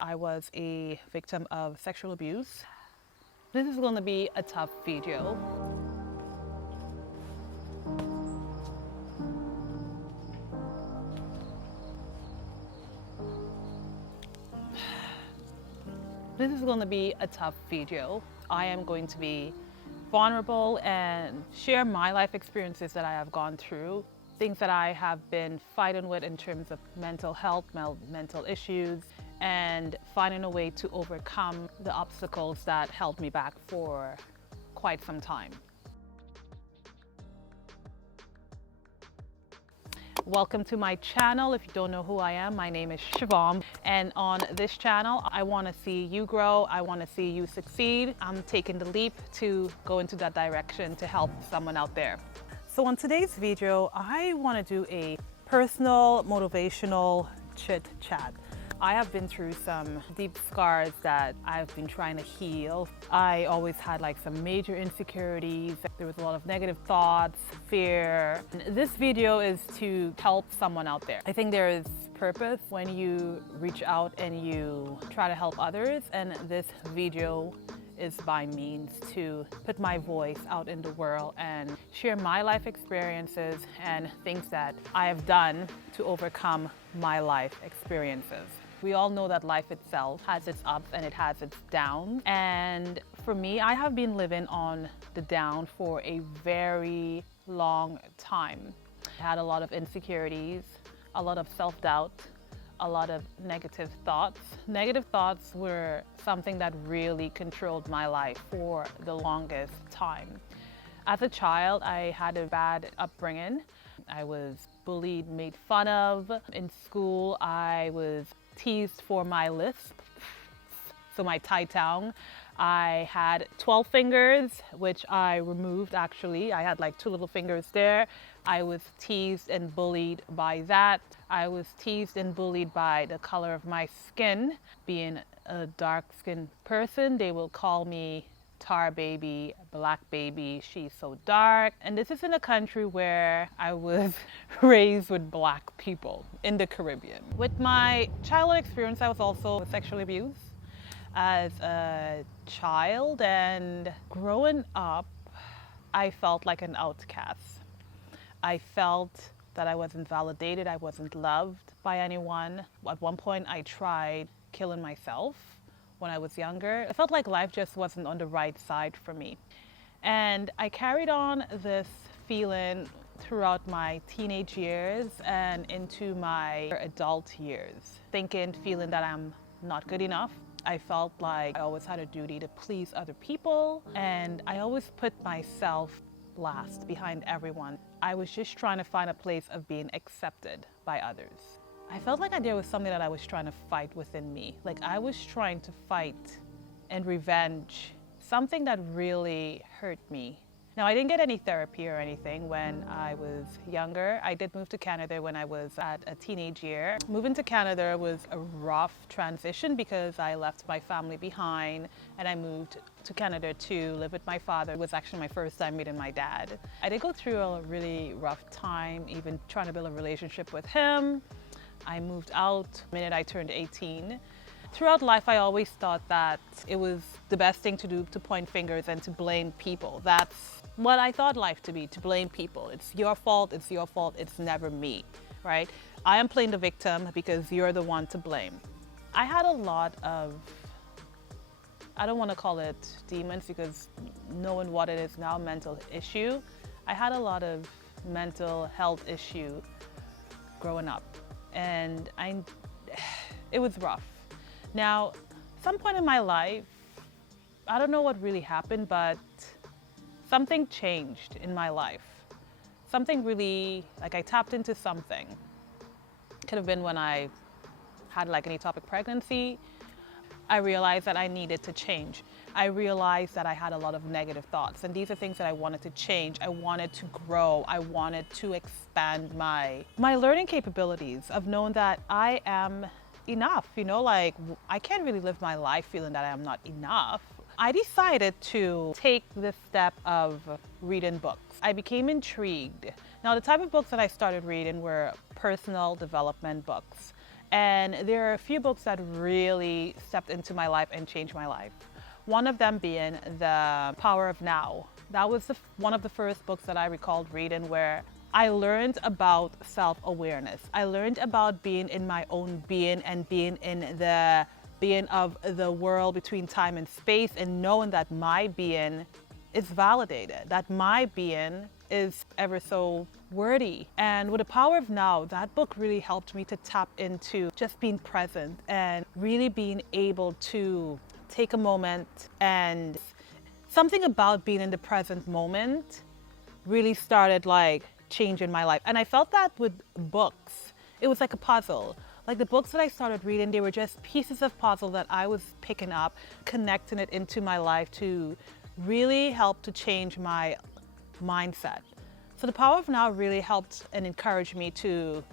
I was a victim of sexual abuse. This is going to be a tough video. This is going to be a tough video. I am going to be vulnerable and share my life experiences that I have gone through, things that I have been fighting with in terms of mental health, mental issues, and finding a way to overcome the obstacles that held me back for quite some time. Welcome to my channel. If you don't know who I am, my name is Siobhan, and on this channel I want to see you grow. I want to see you succeed. I'm taking the leap to go into that direction to help someone out there. So on today's video, I want to do a personal motivational chit chat. I have been through some deep scars that I've been trying to heal. I always had like some major insecurities. There was a lot of negative thoughts, fear. This video is to help someone out there. I think there is purpose when you reach out and you try to help others, and this video is by means to put my voice out in the world and share my life experiences and things that I have done to overcome my life experiences. We all know that life itself has its ups and it has its downs. And for me, I have been living on the down for a very long time. I had a lot of insecurities, a lot of self-doubt, a lot of negative thoughts. Negative thoughts were something that really controlled my life for the longest time. As a child, I had a bad upbringing. I was bullied, made fun of. In school, I was teased for my lisp, so my Thai tongue. I had 12 fingers, which I removed actually. I had like 2 little fingers there. I was teased and bullied by that. I was teased and bullied by the color of my skin. Being a dark-skinned person, they will call me tar baby, black baby, she's so dark. And this is in a country where I was raised with black people in the Caribbean. With my childhood experience, I was also sexually abused as a child, and growing up, I felt like an outcast. I felt that I wasn't validated, I wasn't loved by anyone. At one point, I tried killing myself when I was younger. I felt like life just wasn't on the right side for me. And I carried on this feeling throughout my teenage years and into my adult years, feeling that I'm not good enough. I felt like I always had a duty to please other people, and I always put myself last behind everyone. I was just trying to find a place of being accepted by others. I felt like there was something that I was trying to fight within me. Like I was trying to fight and revenge something that really hurt me. Now, I didn't get any therapy or anything when I was younger. I did move to Canada when I was at a teenage year. Moving to Canada was a rough transition because I left my family behind and I moved to Canada to live with my father. It was actually my first time meeting my dad. I did go through a really rough time, even trying to build a relationship with him. I moved out the minute I turned 18. Throughout life, I always thought that it was the best thing to do to point fingers and to blame people. That's what I thought life to be, to blame people. It's your fault, it's never me, right? I am playing the victim because you're the one to blame. I had a lot of, I don't want to call it demons because knowing what it is now, mental issue. I had a lot of mental health issue growing up, and it was rough. Now, some point in my life, I don't know what really happened, but something changed in my life. Something really, like I tapped into something. Could have been when I had like an ectopic pregnancy. I realized that I needed to change. I realized that I had a lot of negative thoughts, and these are things that I wanted to change. I wanted to grow. I wanted to expand my learning capabilities of knowing that I am enough, like I can't really live my life feeling that I am not enough. I decided to take the step of reading books. I became intrigued. Now, the type of books that I started reading were personal development books. And there are a few books that really stepped into my life and changed my life. One of them being The Power of Now. That was one of the first books that I recalled reading where I learned about self-awareness. I learned about being in my own being and being in the being of the world between time and space, and knowing that my being is validated, that my being is ever so worthy. And with The Power of Now, that book really helped me to tap into just being present and really being able to take a moment. And something about being in the present moment really started like changing my life. And I felt that with books. It was like a puzzle. Like the books that I started reading, they were just pieces of puzzle that I was picking up, connecting it into my life to really help to change my mindset. So The Power of Now really helped and encouraged me to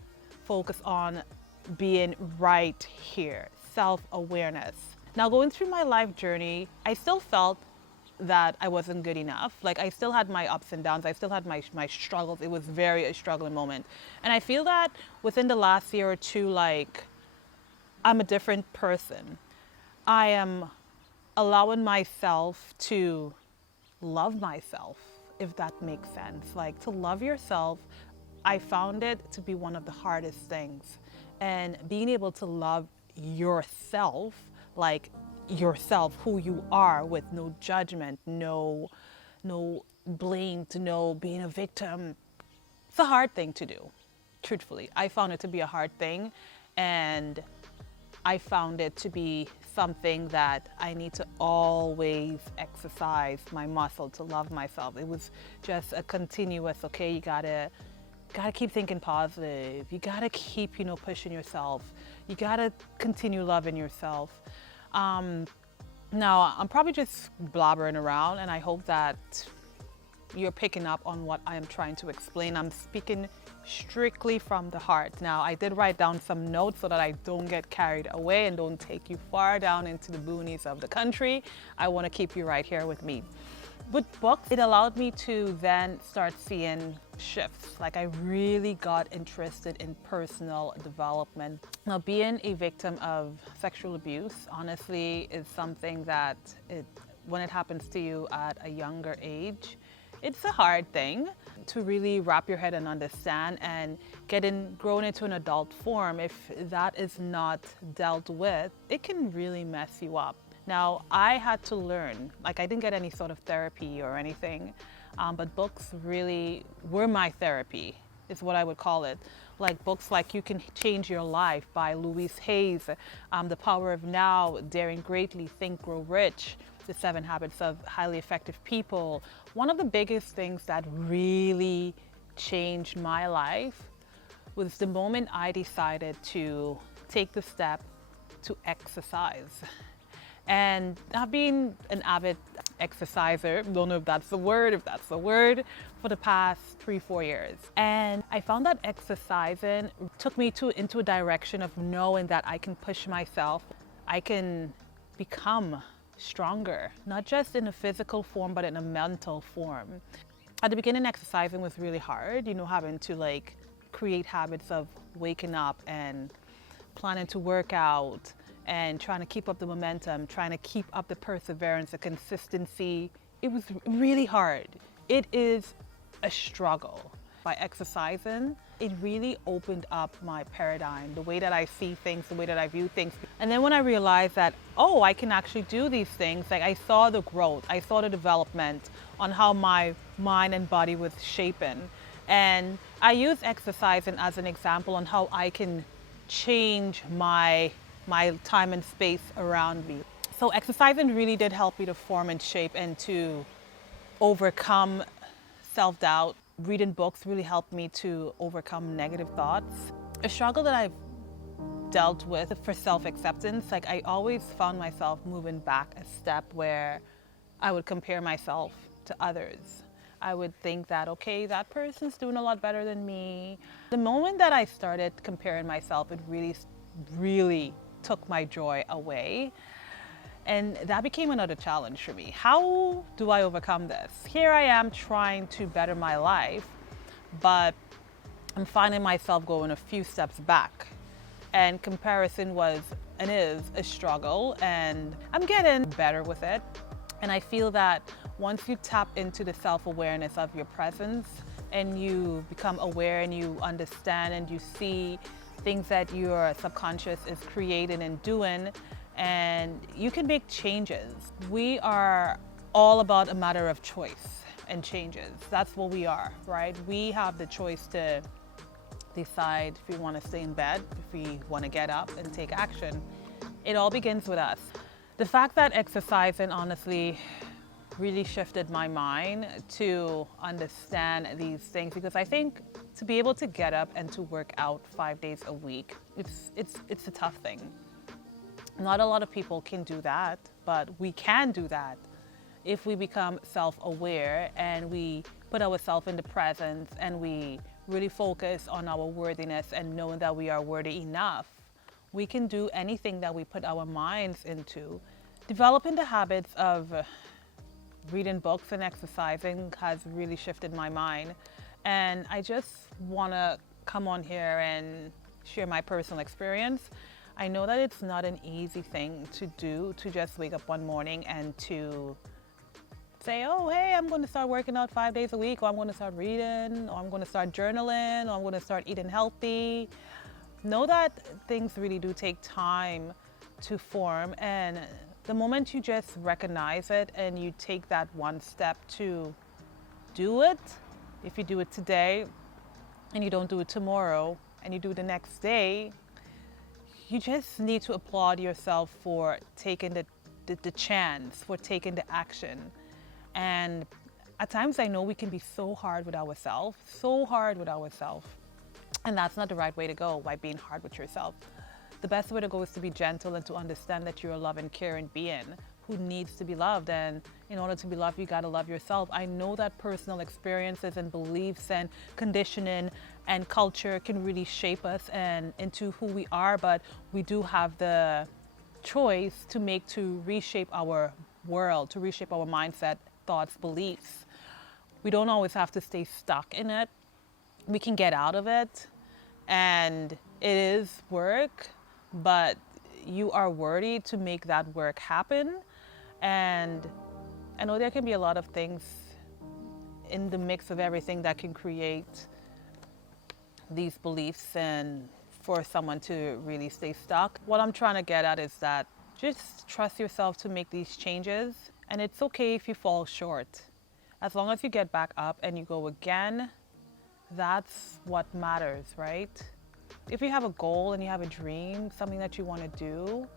focus on being right here, self-awareness. Now, going through my life journey, I still felt that I wasn't good enough. Like I still had my ups and downs. I still had my struggles. It was very a struggling moment. And I feel that within the last year or two, like I'm a different person. I am allowing myself to love myself, if that makes sense. Like to love yourself, I found it to be one of the hardest things. And being able to love yourself, like yourself, who you are, with no judgment, no blame, to no being a victim. It's a hard thing to do, truthfully. I found it to be a hard thing, and I found it to be something that I need to always exercise my muscle to love myself. It was just a continuous, okay, you gotta keep thinking positive. You gotta keep, pushing yourself. You gotta continue loving yourself. Now, I'm probably just blabbering around, and I hope that you're picking up on what I am trying to explain. I'm speaking strictly from the heart. Now, I did write down some notes so that I don't get carried away and don't take you far down into the boonies of the country. I want to keep you right here with me. With books, it allowed me to then start seeing shifts. Like I really got interested in personal development. Now, being a victim of sexual abuse, honestly, is something that when it happens to you at a younger age, it's a hard thing to really wrap your head and understand, and grown into an adult form. If that is not dealt with, it can really mess you up. Now, I had to learn, like I didn't get any sort of therapy or anything, but books really were my therapy, is what I would call it. Like books like You Can Change Your Life by Louise Hayes, The Power of Now, Daring Greatly, Think, Grow Rich, The 7 Habits of Highly Effective People. One of the biggest things that really changed my life was the moment I decided to take the step to exercise. And I've been an avid exerciser, don't know if that's the word, for the past 3-4 years. And I found that exercising took me into a direction of knowing that I can push myself, I can become stronger, not just in a physical form, but in a mental form. At the beginning, exercising was really hard, having to like create habits of waking up and planning to work out, and trying to keep up the momentum, trying to keep up the perseverance, the consistency. It was really hard. It is a struggle. By exercising, it really opened up my paradigm, the way that I see things, the way that I view things. And then when I realized that, I can actually do these things, like I saw the growth, I saw the development on how my mind and body was shaping. And I use exercising as an example on how I can change my time and space around me. So exercising really did help me to form and shape and to overcome self-doubt. Reading books really helped me to overcome negative thoughts. A struggle that I've dealt with for self-acceptance, like I always found myself moving back a step where I would compare myself to others. I would think that, okay, that person's doing a lot better than me. The moment that I started comparing myself, it really took my joy away. And that became another challenge for me. How do I overcome this? Here I am trying to better my life, but I'm finding myself going a few steps back. and comparison was and is a struggle, and I'm getting better with it. And I feel that once you tap into the self-awareness of your presence and you become aware and you understand and you see things that your subconscious is creating and doing, and you can make changes. We are all about a matter of choice and changes. That's what we are, right? We have the choice to decide if we want to stay in bed, if we want to get up and take action. It all begins with us. The fact that exercising honestly really shifted my mind to understand these things, because I think to be able to get up and to work out 5 days a week, it's a tough thing. Not a lot of people can do that, but we can do that if we become self-aware and we put ourselves in the presence and we really focus on our worthiness and knowing that we are worthy enough. We can do anything that we put our minds into. Developing the habits of reading books and exercising has really shifted my mind. And I just want to come on here and share my personal experience. I know that it's not an easy thing to do, to just wake up one morning and to say, oh, hey, I'm going to start working out 5 days a week, or I'm going to start reading, or I'm going to start journaling, or I'm going to start eating healthy. Know that things really do take time to form, and the moment you just recognize it and you take that one step to do it, if you do it today and you don't do it tomorrow and you do it the next day, you just need to applaud yourself for taking the chance, for taking the action. And at times I know we can be so hard with ourselves, and that's not the right way to go by being hard with yourself. The best way to go is to be gentle and to understand that you're a loving, caring being who needs to be loved. And in order to be loved, you gotta love yourself. I know that personal experiences and beliefs and conditioning and culture can really shape us and into who we are, but we do have the choice to make to reshape our world, to reshape our mindset, thoughts, beliefs. We don't always have to stay stuck in it. We can get out of it, and it is work, but you are worthy to make that work happen. And I know there can be a lot of things in the mix of everything that can create these beliefs and for someone to really stay stuck. What I'm trying to get at is that just trust yourself to make these changes, and it's okay if you fall short. As long as you get back up and you go again, that's what matters, right? If you have a goal and you have a dream, something that you want to do,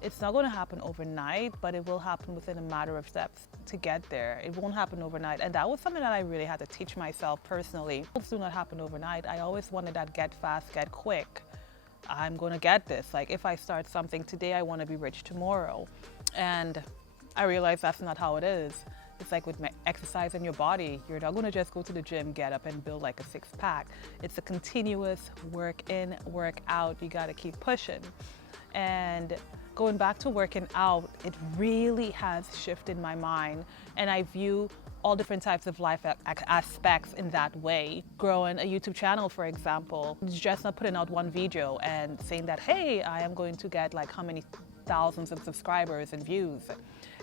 it's not going to happen overnight, but it will happen within a matter of steps to get there. It won't happen overnight. And that was something that I really had to teach myself personally. Goals do not happen overnight. I always wanted that get fast, get quick. I'm going to get this. Like if I start something today, I want to be rich tomorrow. And I realized that's not how it is. It's like with exercise in your body. You're not going to just go to the gym, get up and build like a six-pack. It's a continuous work in, work out. You got to keep pushing. And going back to working out, it really has shifted my mind. And I view all different types of life aspects in that way. Growing a YouTube channel, for example, just not putting out one video and saying that, hey, I am going to get like how many thousands of subscribers and views.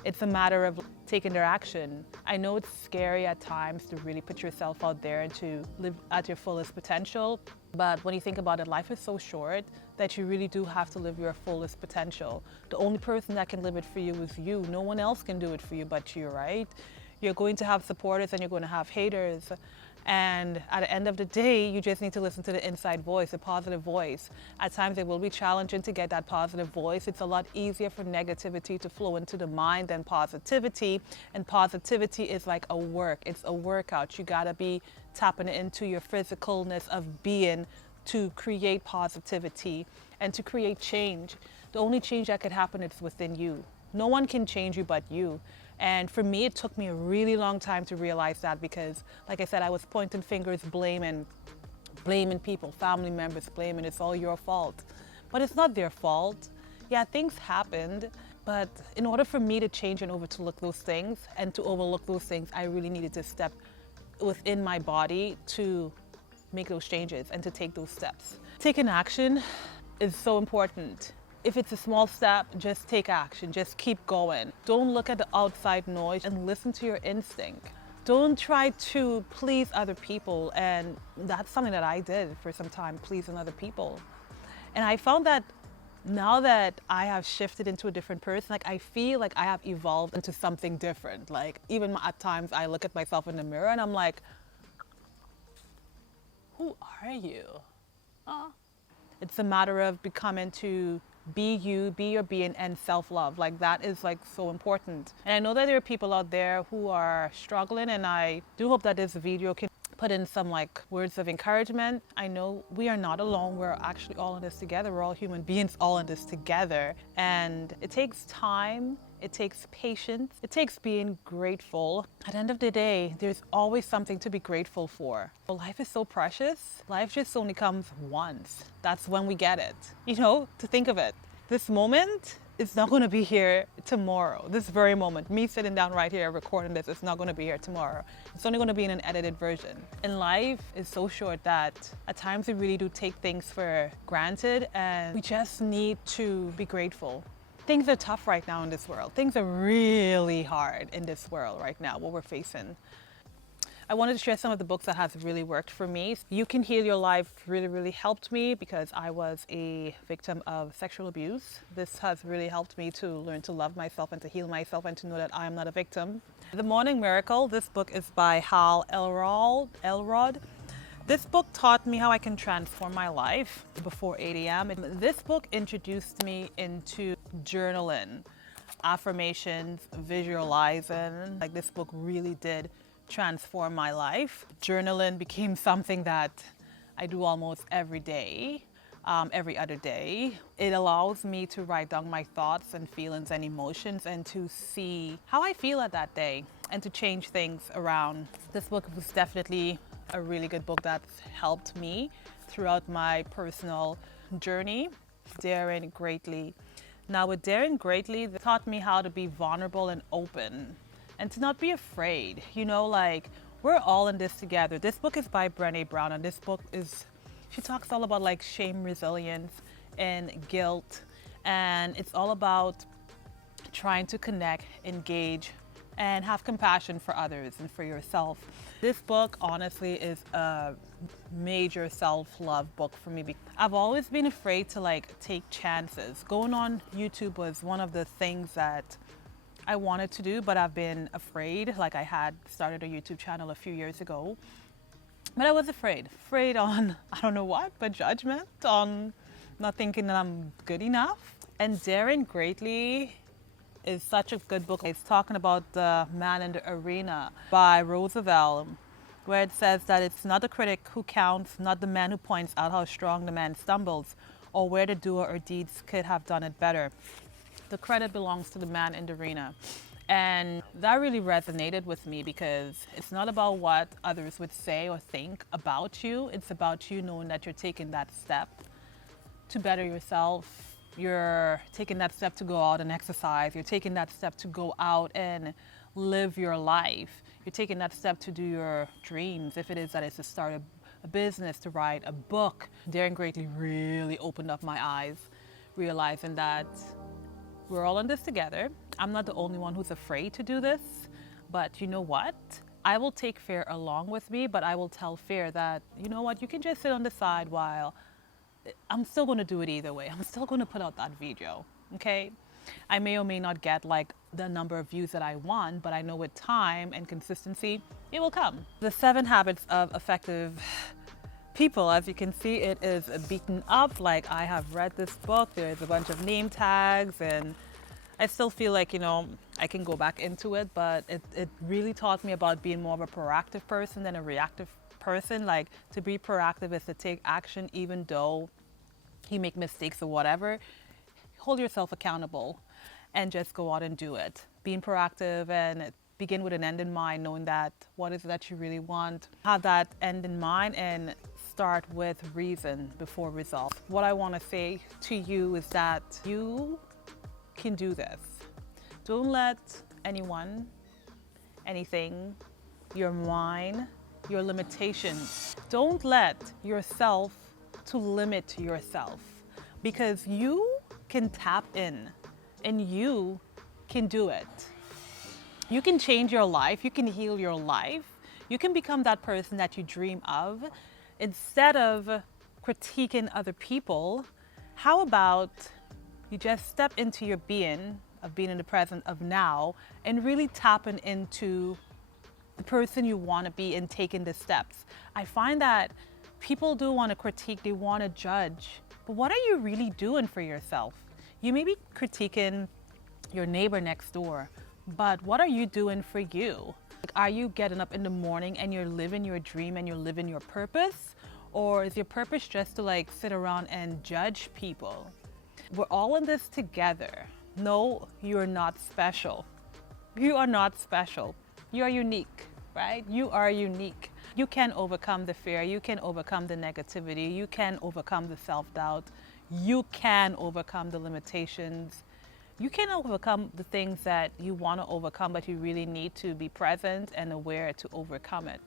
It's a matter of taking their action. I know it's scary at times to really put yourself out there and to live at your fullest potential. But when you think about it, life is so short that you really do have to live your fullest potential. The only person that can live it for you is you. No one else can do it for you but you, right? You're going to have supporters and you're going to have haters. And at the end of the day, you just need to listen to the inside voice, the positive voice. At times it will be challenging to get that positive voice. It's a lot easier for negativity to flow into the mind than positivity. And positivity is like a work. It's a workout. You gotta be tapping into your physicalness of being to create positivity and to create change. The only change that could happen is within you. No one can change you but you. And for me, it took me a really long time to realize that because, like I said, I was pointing fingers, blaming people, family members, blaming it's all your fault. But it's not their fault. Yeah, things happened, but in order for me to change and overlook those things, and to overlook those things, I really needed to step within my body to make those changes and to take those steps. Taking action is so important. If it's a small step, just take action, just keep going. Don't look at the outside noise and listen to your instinct. Don't try to please other people. And that's something that I did for some time, pleasing other people. And I found that now that I have shifted into a different person, like I feel like I have evolved into something different. Like even at times I look at myself in the mirror and I'm like, who are you? It's a matter of becoming to be you, be your being, and self-love. Like that is like so important. And I know that there are people out there who are struggling, and I do hope that this video can put in some like words of encouragement. I know we are not alone. We're actually all in this together. We're all human beings all in this together. And it takes time. It takes patience. It takes being grateful. At the end of the day, there's always something to be grateful for. Life is so precious. Life just only comes once. That's when we get it. You know, to think of it. This moment is not going to be here tomorrow. This very moment, me sitting down right here recording this, it's not going to be here tomorrow. It's only going to be in an edited version. And life is so short that at times we really do take things for granted, and we just need to be grateful. Things are tough right now in this world. Things are really hard in this world right now, what we're facing. I wanted to share some of the books that has really worked for me. You Can Heal Your Life really helped me because I was a victim of sexual abuse. This has really helped me to learn to love myself and to heal myself and to know that I am not a victim. The Morning Miracle, this book is by Hal Elrod. This book taught me how I can transform my life before 8 a.m. This book introduced me into journaling, affirmations, visualizing. Like this book really did transform my life. Journaling became something that I do almost every day, every other day. It allows me to write down my thoughts and feelings and emotions and to see how I feel at that day and to change things around. This book was definitely a really good book that's helped me throughout my personal journey. Daring Greatly. Now with Daring Greatly, it taught me how to be vulnerable and open and to not be afraid. You know, like we're all in this together. This book is by Brené Brown, and this book is, she talks all about like shame, resilience, and guilt. And it's all about trying to connect, engage, and have compassion for others and for yourself. This book honestly is a major self-love book for me. I've always been afraid to like take chances. Going on YouTube was one of the things that I wanted to do, but I've been afraid. Like I had started a YouTube channel a few years ago, but I was afraid on, I don't know what, but judgment, on not thinking that I'm good enough. And Daring Greatly is such a good book. It's talking about the man in the arena by Roosevelt, where it says that it's not the critic who counts, not the man who points out how strong the man stumbles, or where the doer or deeds could have done it better. The credit belongs to the man in the arena. And that really resonated with me because it's not about what others would say or think about you. It's about you knowing that you're taking that step to better yourself. You're taking that step to go out and exercise. You're taking that step to go out and live your life. You're taking that step to do your dreams, if it is that it's to start a business, to write a book. Daring Greatly really opened up my eyes, realizing that we're all in this together. I'm not the only one who's afraid to do this, but you know what? I will take fear along with me, but I will tell fear that, you know what, you can just sit on the side while I'm still going to do it either way. I'm still going to put out that video, okay? I may or may not get like the number of views that I want, but I know with time and consistency, it will come. The 7 Habits of Effective People, as you can see, it is beaten up. Like I have read this book, there's a bunch of name tags, and I still feel like, you know, I can go back into it, but it really taught me about being more of a proactive person than a reactive person. Like to be proactive is to take action even though you make mistakes or whatever. Hold yourself accountable and just go out and do it. Being proactive and begin with an end in mind, knowing that what is it that you really want. Have that end in mind and start with reason before result. What I want to say to you is that you can do this. Don't let anyone, anything, your mind, your limitations, don't let yourself to limit yourself. because you can tap in and you can do it. You can change your life, you can heal your life, you can become that person that you dream of. Instead of critiquing other people, how about you just step into your being of being in the present of now and really tapping into the person you want to be and taking the steps. I find that people do want to critique, they want to judge, but what are you really doing for yourself? You may be critiquing your neighbor next door, but what are you doing for you? Are you getting up in the morning and you're living your dream and you're living your purpose? Or is your purpose just to like sit around and judge people? We're all in this together. No, you're not special. You are not special. You are unique, right? You are unique. You can overcome the fear. You can overcome the negativity. You can overcome the self-doubt. You can overcome the limitations. You can overcome the things that you want to overcome, but you really need to be present and aware to overcome it.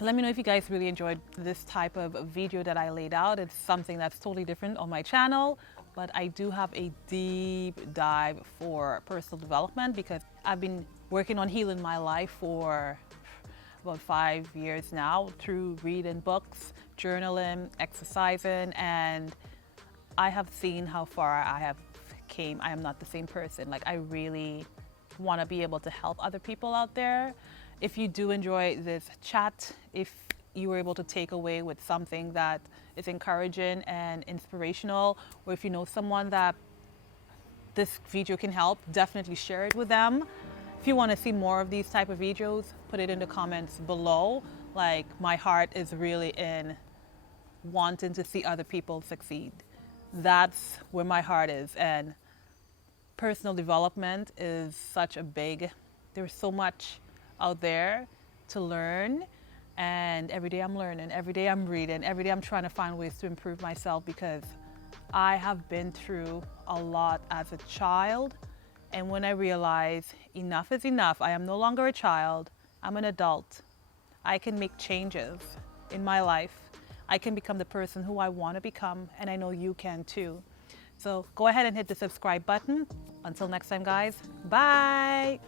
Let me know if you guys really enjoyed this type of video that I laid out. It's something that's totally different on my channel, but I do have a deep dive for personal development because I've been working on healing my life for about 5 years now through reading books, journaling, exercising, and I have seen how far I have came. I am not the same person. Like, I really want to be able to help other people out there. If you do enjoy this chat, if you were able to take away with something that is encouraging and inspirational, or if you know someone that this video can help, definitely share it with them. If you want to see more of these type of videos, put it in the comments below. Like, my heart is really in wanting to see other people succeed. That's where my heart is, and personal development is such a big, there's so much out there to learn, and every day I'm learning, every day I'm reading, every day I'm trying to find ways to improve myself because I have been through a lot as a child, and when I realize enough is enough, I am no longer a child, I'm an adult. I can make changes in my life. I can become the person who I want to become, and I know you can too. So go ahead and hit the subscribe button. Until next time, guys, bye.